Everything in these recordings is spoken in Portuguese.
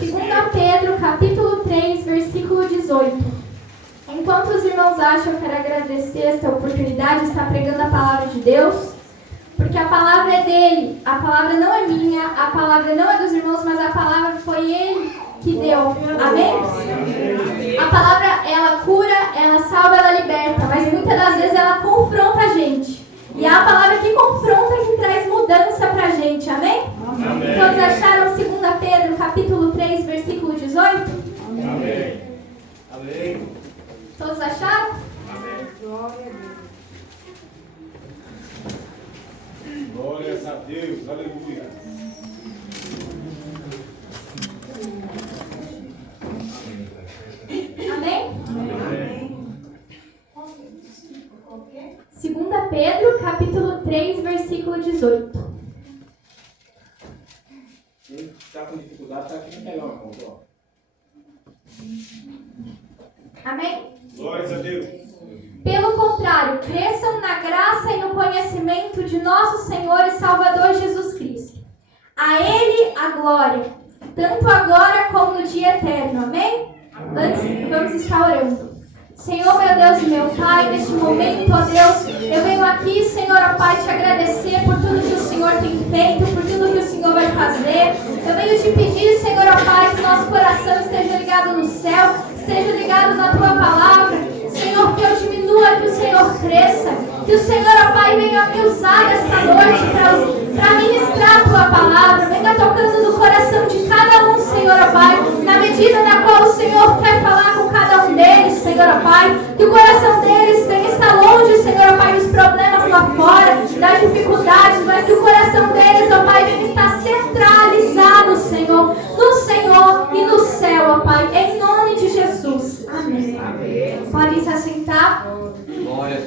2 Pedro, capítulo 3, versículo 18. Enquanto os irmãos acham, eu quero agradecer esta oportunidade de estar pregando a palavra de Deus, porque a palavra é dele, a palavra não é minha, a palavra não é dos irmãos, mas a palavra foi ele que deu. Amém? A palavra, ela cura, ela salva, ela liberta, mas muitas das vezes ela confronta a gente. E é a palavra que confronta e que traz mudança pra gente. Amém? Amém. Todos acharam 2 Pedro, capítulo 3, versículo 18? Amém. Amém. Todos acharam? Amém. Glória a Deus. Glórias a Deus. Aleluia. Amém? Amém. 2 Pedro, capítulo 3, versículo 18. Quem está com dificuldade está aqui no melhor, irmão. Amém? Glórias a Deus. Pelo contrário, cresçam na graça e no conhecimento de nosso Senhor e Salvador Jesus Cristo. A Ele a glória, tanto agora como no dia eterno. Amém? Vamos estar orando. Senhor, meu Deus e meu Pai, neste momento, ó Deus, eu venho aqui, Senhor, ó Pai, te agradecer por tudo que o Senhor tem feito, por tudo que o Senhor vai fazer. Eu venho te pedir, Senhor, ó Pai, que nosso coração esteja ligado no céu, esteja ligado na Tua palavra. Senhor, que eu diminua, que o Senhor cresça, que o Senhor, ó Pai, venha me usar esta noite para ministrar a Tua palavra, venha tocando no coração de cada um, Senhor, ó Pai, na medida na qual o Senhor quer falar com cada um deles, Senhor, ó Pai, que o coração deles venha estar longe, Senhor, ó Pai, dos problemas lá fora, das dificuldades, mas que o coração deles, ó Pai, venha estar centralizado, Senhor, no Senhor e no céu, ó Pai, em nome de Jesus. Amém. Amém. Podem se assentar.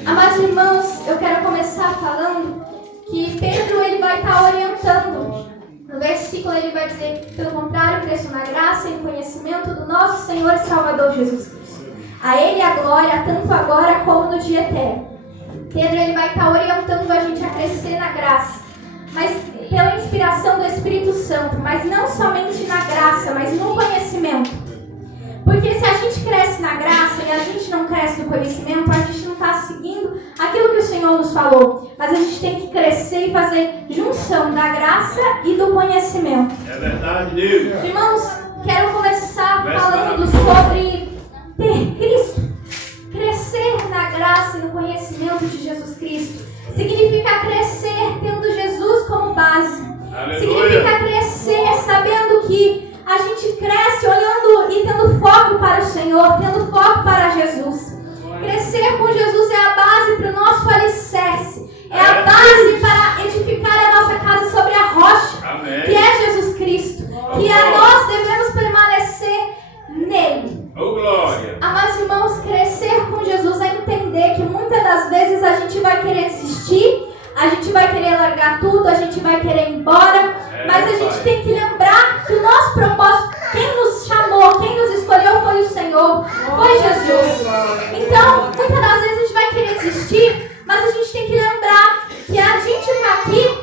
Amados irmãos, eu quero começar falando que Pedro ele vai estar orientando. No versículo ele vai dizer, pelo contrário, cresçam na graça e no conhecimento do nosso Senhor e Salvador Jesus Cristo. A Ele a glória, tanto agora como no dia eterno. Pedro ele vai estar orientando a gente a crescer na graça, mas pela inspiração do Espírito Santo, mas não somente na graça, mas no conhecimento. Porque se a gente cresce na graça e a gente não cresce no conhecimento, a gente não está seguindo aquilo que o Senhor nos falou. Mas a gente tem que crescer e fazer junção da graça e do conhecimento. É verdade, Deus. Irmãos, quero começar falando sobre ter Cristo. Crescer na graça e no conhecimento de Jesus Cristo. Significa crescer tendo Jesus como base. Aleluia. Significa crescer sabendo que a gente cresce olhando e tendo foco para o Senhor, tendo foco para Jesus. Crescer com Jesus é a base para o nosso alicerce. É a base para edificar a nossa casa sobre a rocha, Amém. que é Jesus Cristo. Que nós devemos permanecer nele. Oh, glória. Amados irmãos, crescer com Jesus é entender que muitas das vezes a gente vai querer desistir, a gente vai querer largar tudo, a gente vai querer ir embora, mas a gente tem que lembrar que o nosso propósito, quem nos chamou, quem nos escolheu foi o Senhor, foi Jesus. Então, muitas das vezes a gente vai querer desistir, mas a gente tem que lembrar que a gente está aqui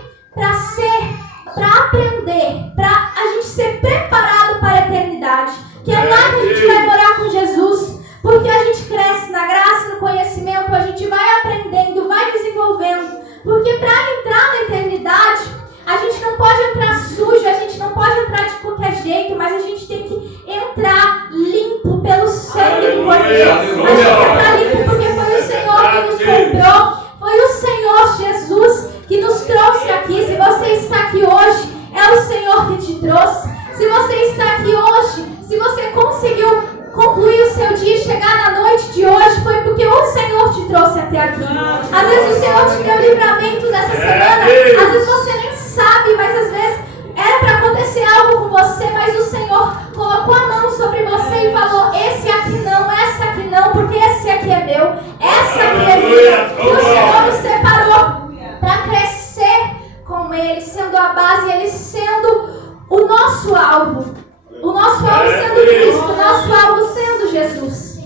para aprender, para a gente ser preparado para a eternidade, que é lá que a gente vai morar com Jesus, porque a gente cresce na graça, no conhecimento, a gente vai aprendendo, vai desenvolvendo. Porque para entrar na eternidade, a gente não pode entrar sujo, a gente não pode entrar de qualquer jeito, mas a gente tem que entrar limpo pelo sangue do Cordeiro. A gente está limpo porque foi o Senhor que nos comprou, foi o Senhor Jesus que nos trouxe aqui. Se você está aqui hoje, é o Senhor que te trouxe. Se você está aqui hoje, se você conseguiu concluir o seu dia e chegar na noite de hoje, foi porque o Senhor te trouxe até aqui. Às vezes o Senhor te deu livramento nessa semana, às vezes você nem sabe, mas às vezes era para acontecer algo com você, mas o Senhor colocou a mão sobre você e falou, esse aqui não, essa aqui não, porque esse aqui é meu, essa aqui é minha. E o Senhor nos separou para crescer com Ele, sendo a base, Ele sendo o nosso alvo. O nosso alvo sendo Cristo, o nosso alvo sendo Jesus.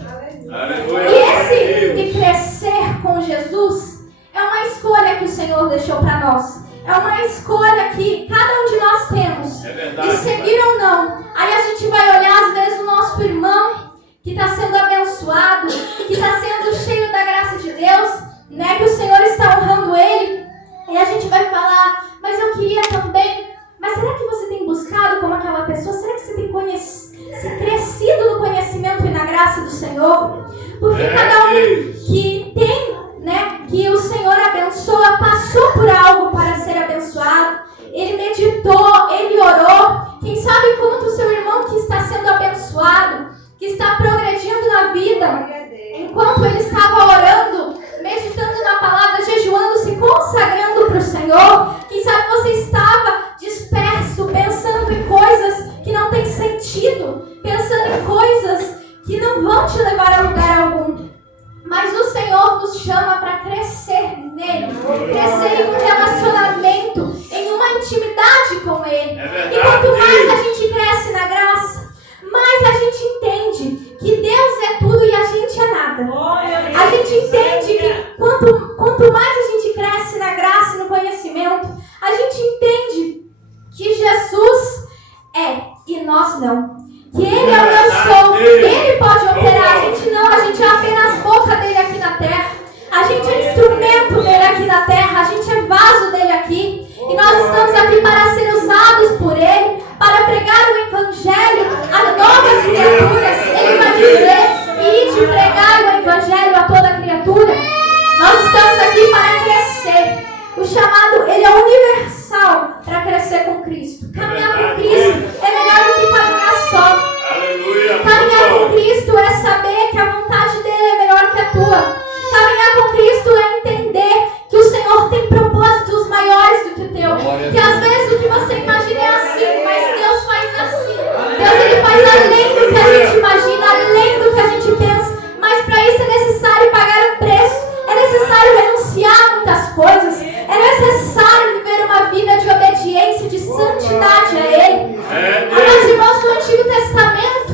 Aleluia. E esse de crescer com Jesus é uma escolha que o Senhor deixou para nós. É uma escolha que cada um de nós temos. É verdade, de seguir ou não. Aí a gente gente vai olhar às vezes o nosso irmão que está sendo abençoado, que está sendo cheio da graça de Deus, né? Que o Senhor está honrando ele. E a gente vai falar, mas eu queria também. Mas será que você tem buscado como aquela pessoa? Será que você tem crescido no conhecimento e na graça do Senhor? Porque cada um que tem, né, que o Senhor abençoa, passou por algo para ser abençoado. Ele meditou, ele orou. Quem sabe como que o seu irmão que está sendo abençoado, que está progredindo na vida, enquanto ele estava orando, meditando na palavra, jejuando, se consagrando para o Senhor, quem sabe você estava disperso, pensando em coisas que não têm sentido, pensando em coisas que não vão te levar a lugar algum. Mas o Senhor nos chama para crescer nele, crescer em um relacionamento, em uma intimidade com ele. E quanto mais a gente cresce na graça, mais a gente entende que Deus é tudo e a gente é nada. A gente entende que quanto mais a gente cresce na graça e no conhecimento, a gente entende que Jesus é e nós não. Que Ele é o eu sou, Ele pode operar, a gente não, a gente é apenas boca dele aqui na terra. A gente é instrumento dele aqui na terra, a gente é vaso dele aqui. E nós estamos aqui para ser usados por Ele, para pregar o Evangelho a novas criaturas. Ele vai dizer, ide pregar o Evangelho a toda criatura. Nós estamos aqui para crescer. O chamado, ele é universal para crescer com Cristo. Caminhar com Cristo é melhor do que caminhar só. Caminhar com Cristo é saber que a vontade dele é melhor que a tua. Caminhar com Cristo é entender que o Senhor tem propósitos maiores do que o teu. Que às vezes o que você imagina é assim, mas Deus faz assim. Deus, ele faz além do que a gente imagina, além do que a gente pensa. Mas para isso é necessário pagar um preço. É necessário renunciar a muitas coisas. É necessário viver uma vida de obediência, de santidade a Ele. Amados irmãos, no Antigo Testamento,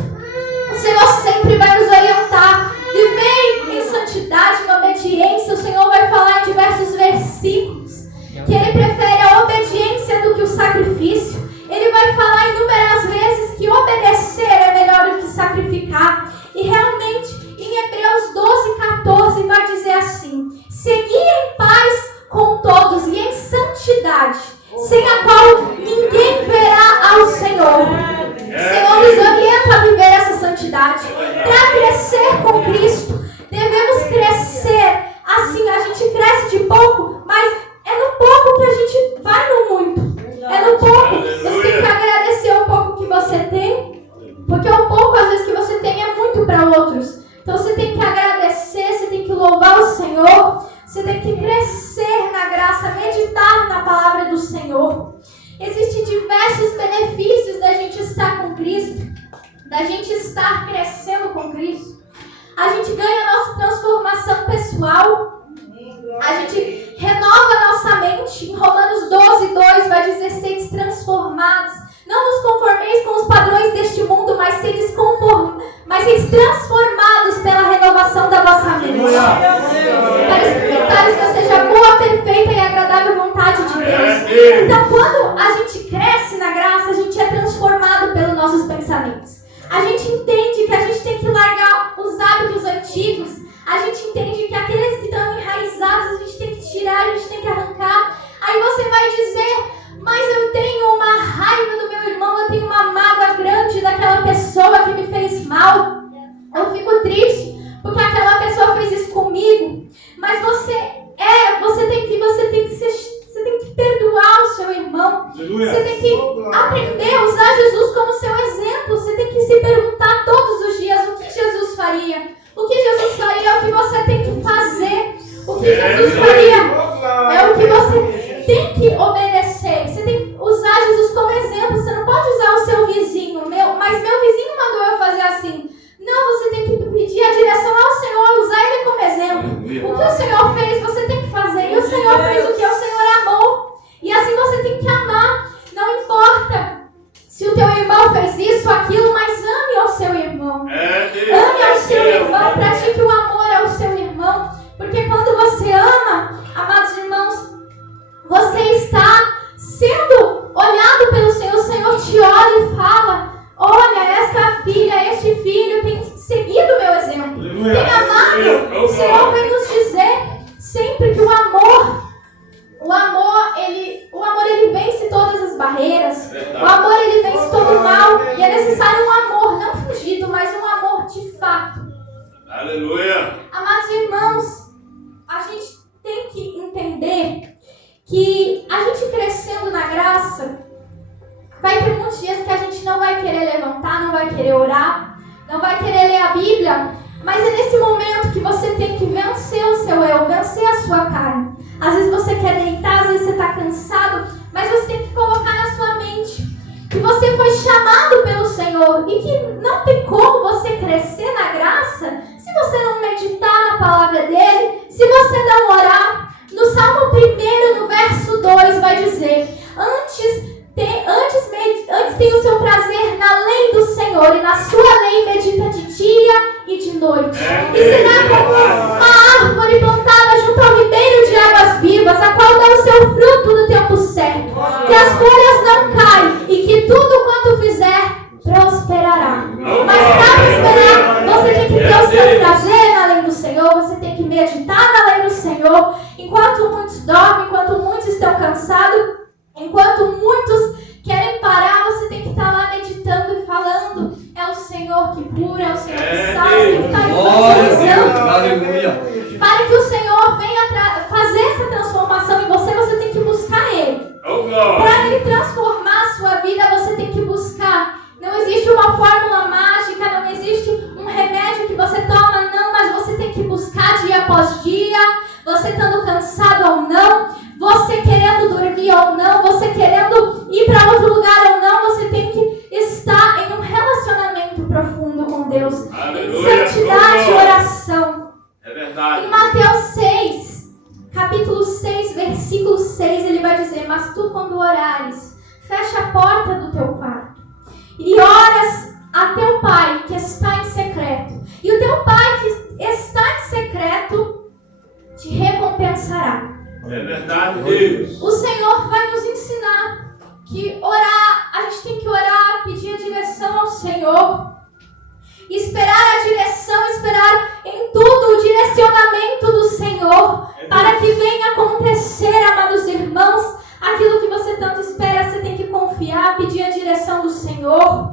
o Senhor sempre vai nos orientar. Viver em santidade, em obediência. O Senhor vai falar em diversos versículos que Ele prefere a obediência do que o sacrifício. Ele vai falar inúmeras vezes que obedecer é melhor do que sacrificar. E realmente, em Hebreus 12:14 vai dizer assim: segui em paz com todos e em santidade, sem a qual ninguém verá ao Senhor. O Senhor nos orienta a viver essa santidade. Para crescer com Cristo, devemos crescer assim. A gente cresce de pouco, mas é no pouco que a gente vai no muito. É no pouco. Você tem que agradecer o pouco que você tem, porque o pouco às vezes que você tem é muito para outros. Então você tem que agradecer, você tem que louvar o Senhor, você tem que crescer na graça, meditar na palavra do Senhor. Existem diversos benefícios da gente estar com Cristo, da gente estar crescendo com Cristo. A gente ganha a nossa transformação pessoal, a gente renova a nossa mente. Em Romanos 12:2 vai dizer: sedes transformados. Não vos conformeis com os padrões deste mundo, mas sedes transformados pela renovação da vossa mente. Para experimentar que seja boa, perfeita e agradável vontade de Deus. Então, quando a gente cresce na graça, a gente é transformado pelos nossos pensamentos. A gente entende que a gente tem que largar os hábitos antigos. A gente entende que aqueles que estão enraizados, a gente tem que tirar, a gente tem que arrancar. Aí você vai dizer: mas eu tenho uma raiva do meu irmão, eu tenho uma mágoa grande daquela pessoa que me fez mal. Eu fico triste porque aquela pessoa fez isso comigo. Mas você tem que perdoar o seu irmão. Você tem que aprender a usar Jesus como seu exemplo. Você tem que se perguntar todos os dias o que Jesus faria. O que Jesus faria é o que você tem que fazer. O que Jesus faria é o que você tem que obedecer. Você tem que usar Jesus como exemplo. Você não pode usar o seu vizinho. Mas meu vizinho mandou eu fazer assim. Não, você tem que pedir a direção ao Senhor, usar Ele como exemplo. O que o Senhor fez, você tem que fazer. E o Senhor fez o que? O Senhor amou. E assim você tem que amar. Não importa se o teu irmão fez isso, aquilo, mas ame ao seu irmão. Ame ao seu irmão, pratique o amor ao seu irmão. Porque quando você ama, amados irmãos, você está sendo olhado pelo Senhor. O Senhor te olha e fala: olha, Tem amado. O Senhor vai nos dizer sempre que o amor ele vence todas as barreiras. O amor ele vence todo o mal. E é necessário um amor não fingido, mas um amor de fato. Aleluia. Amados irmãos, a gente tem que entender que a gente crescendo na graça, vai ter muitos dias que a gente não vai querer levantar, não vai querer orar, não vai querer ler a Bíblia, mas é nesse momento que você tem que vencer o seu eu, vencer a sua carne. Às vezes você quer deitar, às vezes você está cansado, mas você tem que colocar na sua mente que você foi chamado pelo Senhor e que não tem como você crescer na graça se você não meditar na palavra dele, se você não orar. No Salmo 1, no verso 2, vai dizer: Antes tem o seu prazer na lei do Senhor, e na sua lei medita de dia e de noite. E será como uma árvore plantada junto ao ribeiro de águas vivas, a qual dá o seu fruto no tempo certo, que as folhas não caem, e que tudo quanto fizer prosperará. Mas para prosperar, você tem que ter o seu prazer na lei do Senhor, você tem que meditar na lei do Senhor. Enquanto muitos dormem, enquanto muitos estão cansados, enquanto muitos querem parar, você tem que estar lá meditando e falando: é o Senhor que cura, é o Senhor que salva, tem que estar em para que o Senhor venha fazer essa transformação em você, você tem que buscar Ele. Para Ele transformar a sua vida, você tem que buscar. Não existe uma fórmula mágica, não existe um remédio que você toma, não, mas você tem que buscar dia após dia, você estando cansado ou não, você querendo dormir ou não, você querendo ir para outro lugar ou não, você tem que estar em um relacionamento profundo com Deus. Aleluia. Em santidade e oração. É verdade. Em Mateus 6, capítulo 6, versículo 6, ele vai dizer: Mas tu, quando orares, fecha a porta do teu quarto e oras a teu Pai que está em secreto, e o teu Pai que está em secreto te recompensará. É verdade, Deus. O Senhor vai nos ensinar que orar, a gente tem que orar, pedir a direção ao Senhor, esperar a direção, esperar em tudo o direcionamento do Senhor, para que venha acontecer, amados irmãos, aquilo que você tanto espera. Você tem que confiar, pedir a direção do Senhor.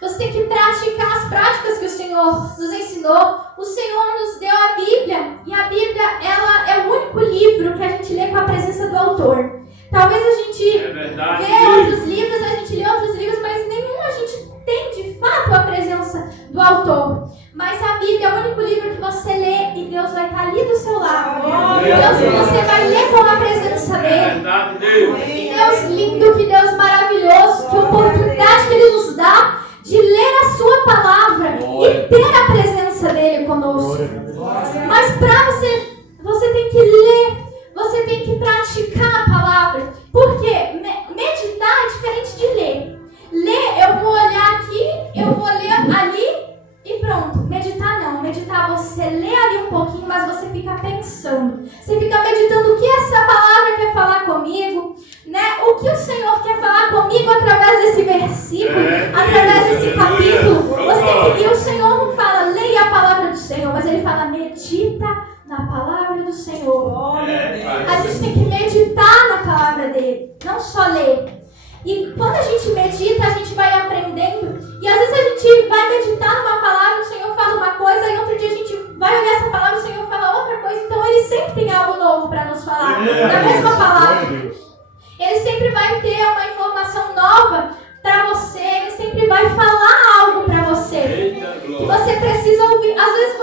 Você tem que praticar as práticas que o Senhor nos ensinou. O Senhor nos deu a Bíblia, e a Bíblia, ela é o único livro que a gente lê com a presença do autor. Talvez a gente vê outros livros, a gente lê outros livros, mas nenhum a gente tem de fato a presença do autor. Mas a Bíblia é o único livro que você lê e Deus vai estar ali do seu lado. Deus, você vai ler com a presença dele. Que Deus lindo, que Deus maravilhoso, que oportunidade que Ele nos dá de ler a sua palavra e ter a presença dele conosco. Mas para você tem que ler, você tem que praticar a palavra. Porque meditar é diferente de ler. Ler, eu vou olhar aqui, eu vou ler ali e pronto. Meditar não. Meditar, você lê ali um pouquinho, mas você fica pensando. Você fica meditando o que essa palavra quer falar comigo, né? O que o Senhor quer falar comigo através desse versículo, através desse capítulo. E o Senhor não fala, leia a palavra do Senhor, mas Ele fala, medita na palavra do Senhor. A gente tem que meditar na palavra dele, não só ler. E quando a gente medita, a gente vai aprendendo. E às vezes a gente vai meditar numa palavra, o Senhor fala uma coisa, e outro dia a gente vai olhar essa palavra, o Senhor fala outra coisa. Então Ele sempre tem algo novo para nos falar, na mesma palavra. Ele sempre vai ter uma informação nova para você, Ele sempre vai falar algo para você. Que você precisa ouvir. Às vezes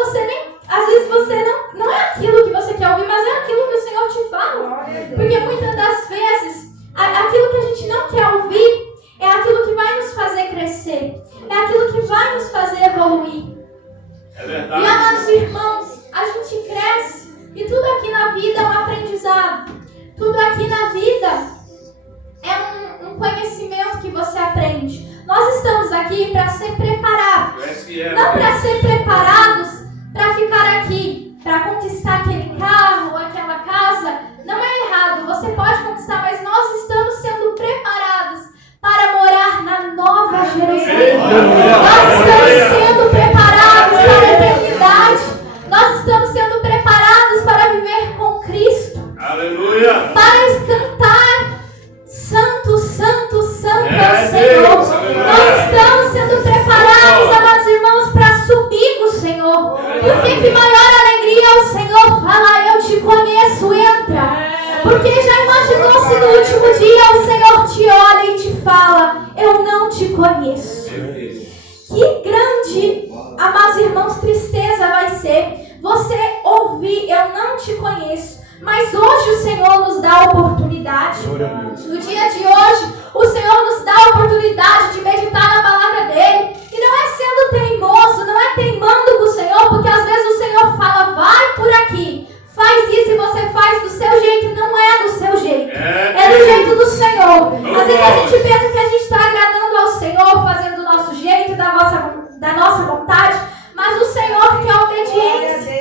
você não é aquilo que você quer ouvir, mas é aquilo que o Senhor te fala. Porque muitas das vezes, aquilo que a gente não quer ouvir é aquilo que vai nos fazer crescer. É aquilo que vai nos fazer evoluir. É verdade. E, amados irmãos, a gente cresce. E tudo aqui na vida é um aprendizado. Tudo aqui na vida é um conhecimento que você aprende. Nós estamos aqui para ser preparados. Não para ser preparados para ficar aqui, para conquistar aquele carro, aquela casa. Não é errado, você pode conquistar, mas nós estamos sendo preparados para morar na Nova Jerusalém. Nós estamos sendo preparados para a eternidade. que maior alegria o Senhor fala, eu te conheço, entra. Porque já imaginou se no último dia o Senhor te olha e te fala, eu não te conheço. Que grande, amados irmãos, tristeza vai ser você ouvir, eu não te conheço. Mas hoje o Senhor nos dá a oportunidade. No dia de hoje, o Senhor nos dá a oportunidade de meditar na palavra dele. E não é sendo teimoso, não é teimando com o Senhor, porque às vezes o Senhor fala, vai por aqui, faz isso e você faz do seu jeito. Não é do seu jeito, é do jeito do Senhor. Às vezes a gente pensa que a gente está agradando ao Senhor, fazendo do nosso jeito, da nossa vontade, mas o Senhor quer obediência.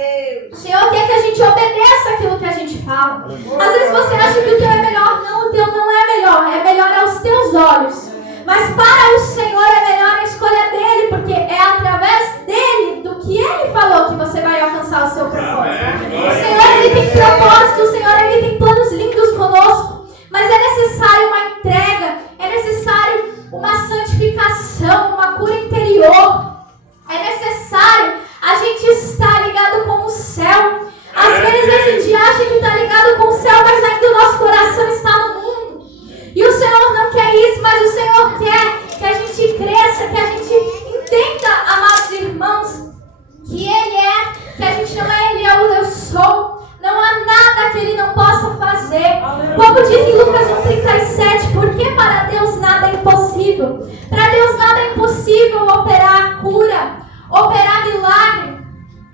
O Senhor quer que a gente obedeça aquilo que a gente fala. Às vezes você acha que o teu é melhor. Não, o teu não é melhor aos teus olhos. Mas para o Senhor é melhor a escolha dele, porque é através dele, do que ele falou, que você vai alcançar o seu propósito. O Senhor, ele tem propósito, o Senhor, ele tem planos lindos conosco. Mas é necessário uma entrega, é necessário uma santificação, uma cura interior. É necessário a gente estar ligado com o céu. Às vezes a gente acha que está ligado com o céu, mas ainda o nosso coração está no mundo. E o Senhor não quer isso, mas o Senhor quer que a gente cresça, que a gente entenda, amados irmãos, que Ele é, que a gente não é Ele, é o eu sou. Não há nada que Ele não possa fazer. Como diz em Lucas 1,37, porque para Deus nada é impossível. Para Deus nada é impossível operar cura, operar milagre.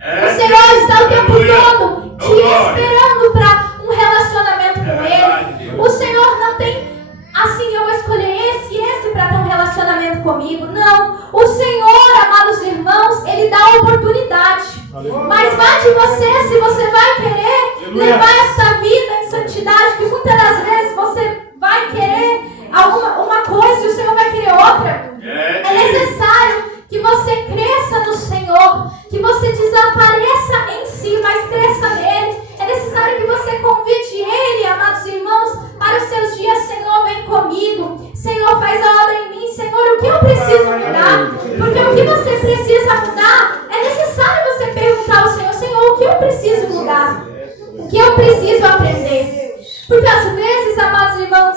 O Senhor está o tempo todo te esperando para um relacionamento com Ele. O Senhor não tem assim, eu vou escolher esse e esse para ter um relacionamento comigo. Não. O Senhor, amados irmãos, Ele dá a oportunidade. Mas vai de você, se você vai querer levar essa vida em santidade, que muitas das vezes você vai querer uma coisa e o Senhor vai querer outra. É necessário que você cresça no Senhor, que você desapareça em si, mas cresça nele. É necessário que você convide Ele, amados irmãos, para os seus dias. Senhor, vem comigo. Senhor, faz a obra em mim. Senhor, o que eu preciso mudar? Porque o que você precisa mudar, é necessário você perguntar ao Senhor, Senhor, o que eu preciso mudar? O que eu preciso aprender? Porque às vezes, amados irmãos,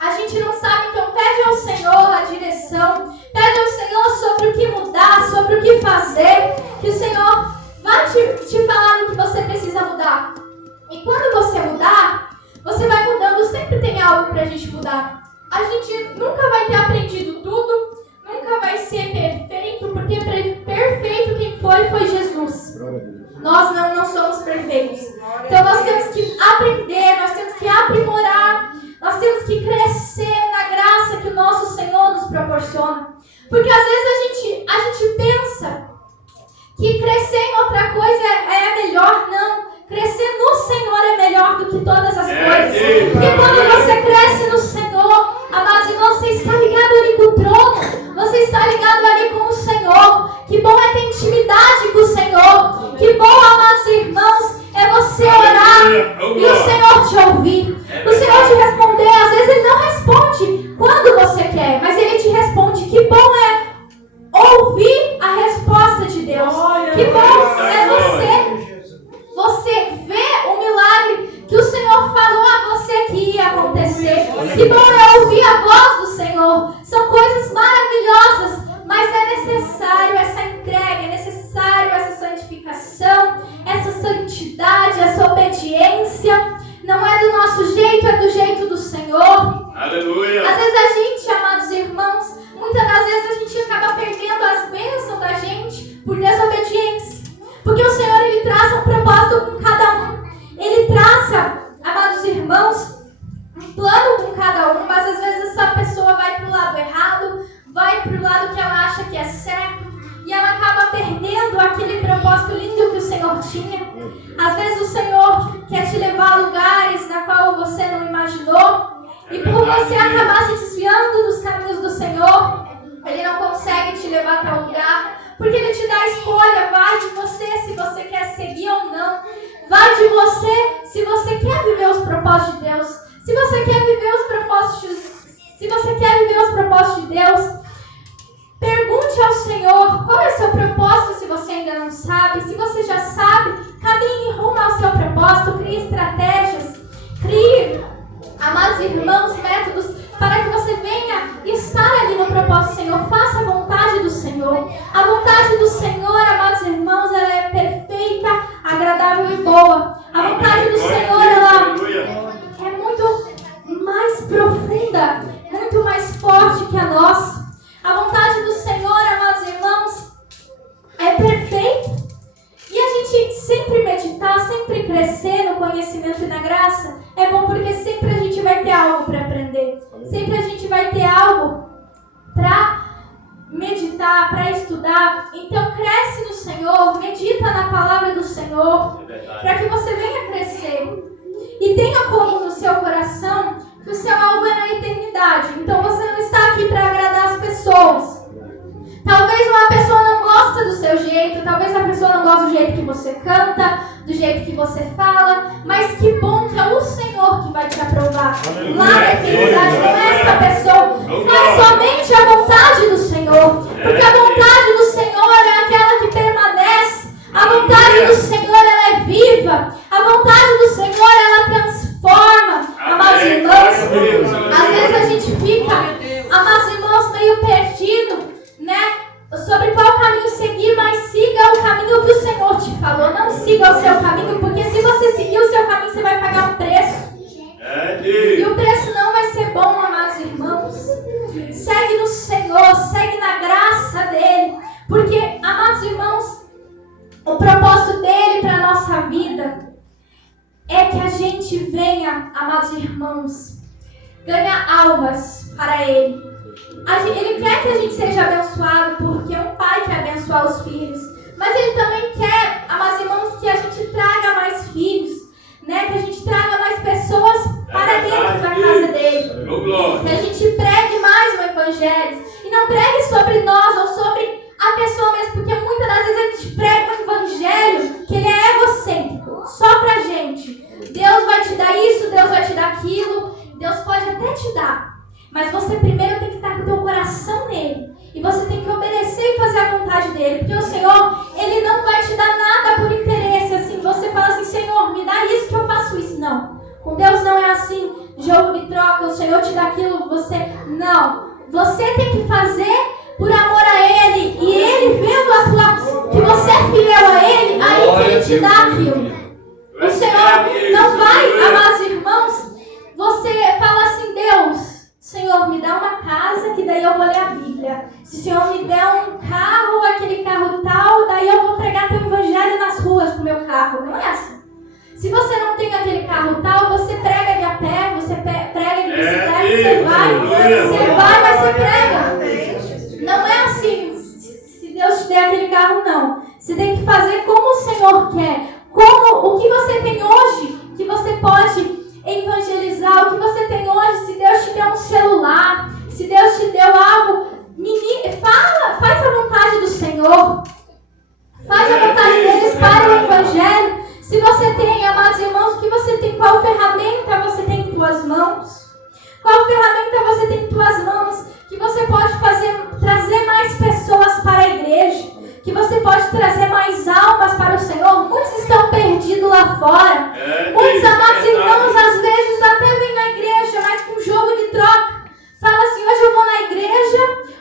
a gente não sabe, então pede ao Senhor a direção, pede ao Senhor sobre o que mudar, sobre o que fazer, que o Senhor vai te falar o que você precisa mudar. E quando você mudar, você vai mudando, sempre tem algo pra gente mudar. A gente nunca vai ter aprendido tudo, nunca vai ser perfeito, porque perfeito quem foi Jesus. Nós não somos perfeitos. Então nós temos que aprender, nós temos que aprimorar, nós temos que crescer na graça que o nosso Senhor nos proporciona. Porque às vezes a gente pensa que crescer em outra coisa é melhor. Não. Crescer no Senhor é melhor do que todas as coisas. Porque quando você cresce no Senhor, amados irmãos, você está ligado ali com o trono. Você está ligado ali com o Senhor. Que bom é ter intimidade com o Senhor. Que bom, amados irmãos, é você orar e o Senhor te ouvir. O Senhor te responder. Às vezes Ele não responde quando você quer, mas Ele te responde. Que bom é ouvir a resposta de Deus. Que bom é você vê o milagre que o Senhor falou a você que ia acontecer. Que bom é ouvir a voz do Senhor. São coisas maravilhosas, mas é necessário essa entrega, é necessário essa santificação, essa santidade, essa obediência. Não é do nosso jeito, é do jeito do Senhor. Aleluia. Às vezes a gente, amados irmãos, muitas das vezes a gente acaba perdendo as bênçãos da gente por desobediência. Porque o Senhor, Ele traça um propósito com cada um. Ele traça, amados irmãos, um plano com cada um, mas às vezes essa pessoa vai para o lado errado, vai para o lado que ela acha que é certo, e ela acaba perdendo aquele propósito lindo que o Senhor tinha. Às vezes o Senhor quer te levar a lugares na qual você não imaginou, e por você acabar se desviando dos caminhos do Senhor, Ele não consegue te levar para um lugar. Porque Ele te dá a escolha, vai de você se você quer seguir ou não. Vai de você se você quer viver os propósitos de Deus. Se você quer viver os propósitos de Deus, pergunte ao Senhor qual é o seu propósito se você ainda não sabe. Se você já sabe, caminhe rumo ao seu propósito, crie estratégias, crie, amados irmãos, métodos para que você venha estar ali no propósito do Senhor. Faça a vontade do Senhor. A vontade do Senhor, amados irmãos, ela é perfeita, agradável e boa. A vontade do Senhor, ela é muito mais profunda, muito mais forte que a nossa. A vontade do Senhor, amados irmãos, é perfeita. E a gente sempre meditar, sempre crescer no conhecimento e na graça, é bom porque sempre a gente vai ter algo para aprender. Sempre a gente vai ter algo para meditar, para estudar. Então cresce no Senhor, medita na palavra do Senhor, para que você venha crescer. E tenha como no seu coração que o seu alvo é na eternidade. Então você não está aqui para agradar as pessoas. Talvez uma pessoa não gosta do seu jeito, talvez a pessoa não gosta do jeito que você canta, do jeito que você fala, mas que bom que é o Senhor que vai te aprovar. Lá na eternidade, não é esta pessoa. Faz somente a vontade do Senhor, porque a vontade do Senhor é aquela que permanece. A vontade do Senhor, ela é viva. A vontade do Senhor, ela transforma. Amados irmãos, às vezes a gente fica, amados irmãos, meio perdido, né? Sobre qual caminho seguir, mas siga o caminho que o Senhor te falou. Não siga o seu caminho, porque se você seguir o seu caminho, você vai pagar um preço. E o preço não vai ser bom, amados irmãos. Segue no Senhor, segue na graça dele. Porque, amados irmãos, o propósito dele para a nossa vida é que a gente venha, amados irmãos, ganhar almas para ele. Ele quer que a gente seja abençoado, porque um pai quer abençoar os filhos. Mas ele também quer, amados irmãos, que a gente traga mais filhos, né? Que a gente traga mais pessoas para dentro da casa dele. Que a gente pregue mais o evangelho. E não pregue sobre nós ou sobre a pessoa mesmo, porque muitas das vezes a gente prega um evangelho que ele é egocêntrico, só pra gente. Deus vai te dar isso, Deus vai te dar aquilo, Deus pode até te dar, mas você primeiro tem que estar com o teu coração nele, e você tem que obedecer e fazer a vontade dele, porque o Senhor, ele não vai te dar nada por interesse, assim, você fala assim, Senhor, me dá isso que eu faço isso, não. Com Deus não é assim, jogo de troca, o Senhor te dá aquilo, você, não. Você tem que fazer por amor a Ele, e Ele vendo que você é fiel a Ele, aí Ele te dá aquilo. O Senhor não vai, amados irmãos, você fala assim, Deus, Senhor, me dá uma casa, que daí eu vou ler a Bíblia. Se o Senhor me der um carro, aquele carro tal, daí eu vou pregar teu evangelho nas ruas com o meu carro. Não é assim. Se você não tem aquele carro tal, você prega de a pé, você prega de bicicleta, você vai, mas você prega. Não é assim, se Deus te der aquele carro, não. Você tem que fazer como o Senhor quer. Como o que você tem hoje, que você pode evangelizar. O que você tem hoje, se Deus te deu um celular, se Deus te deu algo, faz a vontade do Senhor. Faz a vontade deles para o evangelho. Se você tem, amados irmãos, o que você tem, qual ferramenta você tem em tuas mãos? Qual ferramenta você tem em tuas mãos que você pode trazer mais pessoas para a igreja? Que você pode trazer mais almas para o Senhor? Muitos estão perdidos lá fora. Muitos, amados irmãos, às vezes até vêm na igreja, mas com jogo de troca. Fala assim, hoje eu vou na igreja,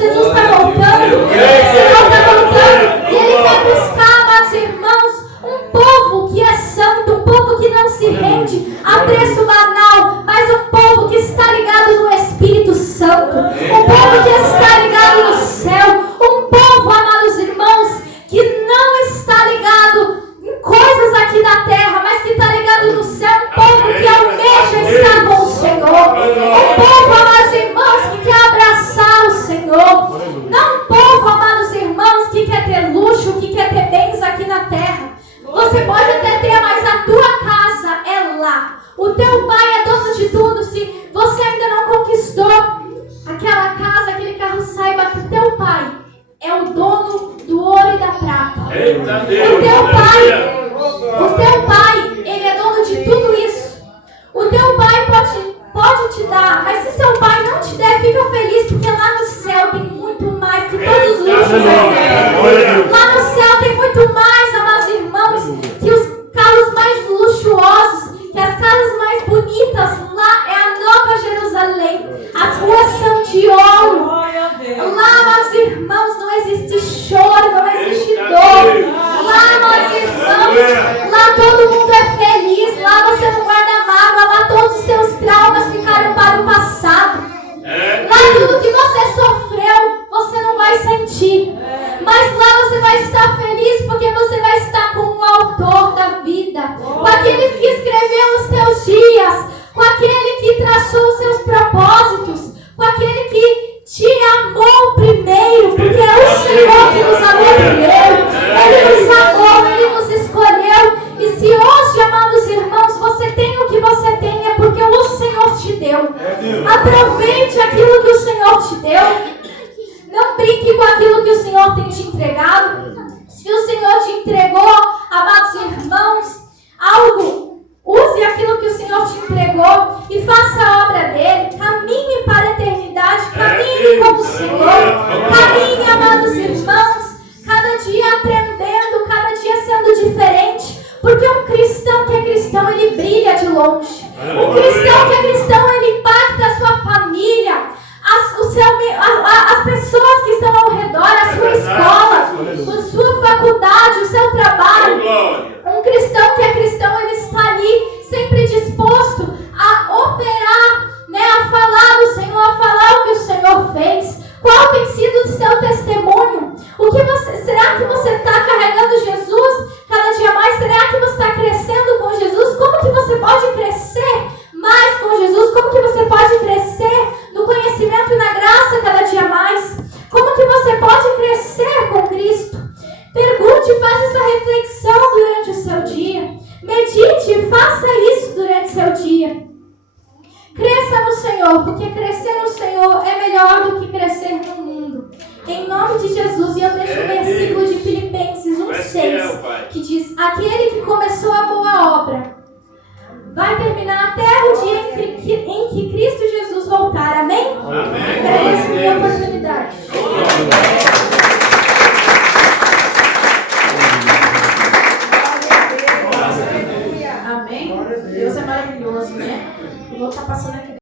Jesus está voltando. O Senhor está voltando. E Ele quer buscar, amados irmãos, um povo que é santo, um povo que não se rende a preço banal, mas um povo que está ligado no Espírito Santo, um povo que está ligado no céu, um povo, amados irmãos, que não está ligado em coisas aqui da terra, mas que está ligado no céu, um povo que almeja estar com o Senhor, um povo, amados irmãos, que quer abraçar o Senhor, não um povo, amados irmãos, que quer ter luxo, que quer ter bens aqui na terra. Você pode até ter, mas a tua casa é lá. O teu pai é dono de tudo. Se você ainda não conquistou aquela casa, aquele carro, saiba que o teu pai é o dono do ouro e da prata. Eita Deus, O teu pai, ele é dono de tudo isso. O teu pai pode te dar, mas se seu pai não te der, fica feliz, porque lá no céu tem muito mais que todos os luxos da terra. Lá no céu tem muito mais, amados irmãos, que os carros mais luxuosos, que as casas mais bonitas. Lá é a Nova Jerusalém. As ruas são de ouro. Lá, amados irmãos, não existe choro, não existe dor. Lá, amados irmãos, lá todo mundo é feliz. Lá você não guarda mágoa. Lá todos os seus traumas ficaram para o passado. Lá tudo que você sofreu, você não vai sentir. Mas lá você vai estar feliz, porque você vai estar com o autor da vida, com aquele que escreveu os teus dias, com aquele que traçou os seus propósitos, com aquele que te amou primeiro, porque é o Senhor que nos amou primeiro. Ele nos amou, Ele nos escolheu. E se hoje, amados irmãos, você tem o que você tem, é porque o Senhor te deu. Aproveite aquilo que o Senhor te deu. Não brinque com aquilo que o Senhor tem te entregado. Se o Senhor te entregou, amados irmãos, algo, use aquilo que o Senhor te entregou e faça a obra dele. Caminhe para a eternidade, caminhe com o Senhor. Caminhe, amados irmãos, cada dia aprendendo, cada dia sendo diferente. Porque um cristão que é cristão, ele brilha de longe. Um cristão que é cristão, ele impacta a sua família, as pessoas que estão ao redor, a sua escola, a sua faculdade, o seu trabalho. Um cristão que é cristão, ele está ali sempre disposto a operar, a falar do Senhor, a falar o que o Senhor fez. Qual tem sido o seu testemunho? Será que você está carregando Jesus cada dia mais? Será que você está crescendo com Jesus? Como que você pode crescer mais com Jesus? Como que você pode crescer no conhecimento e na graça cada dia mais? Como que você pode crescer com Cristo? Pergunte, faça essa reflexão durante o seu dia. Medite, faça isso durante o seu dia. Cresça no Senhor, porque crescer no Senhor é melhor do que crescer no mundo. Em nome de Jesus, e eu deixo o versículo de Filipenses 1,6, que diz: aquele que começou a boa obra vai terminar até o dia em que Cristo Jesus voltar. Amém? Amém. Agradeço a oportunidade. Amém? Deus é maravilhoso, né? Eu vou estar passando aqui.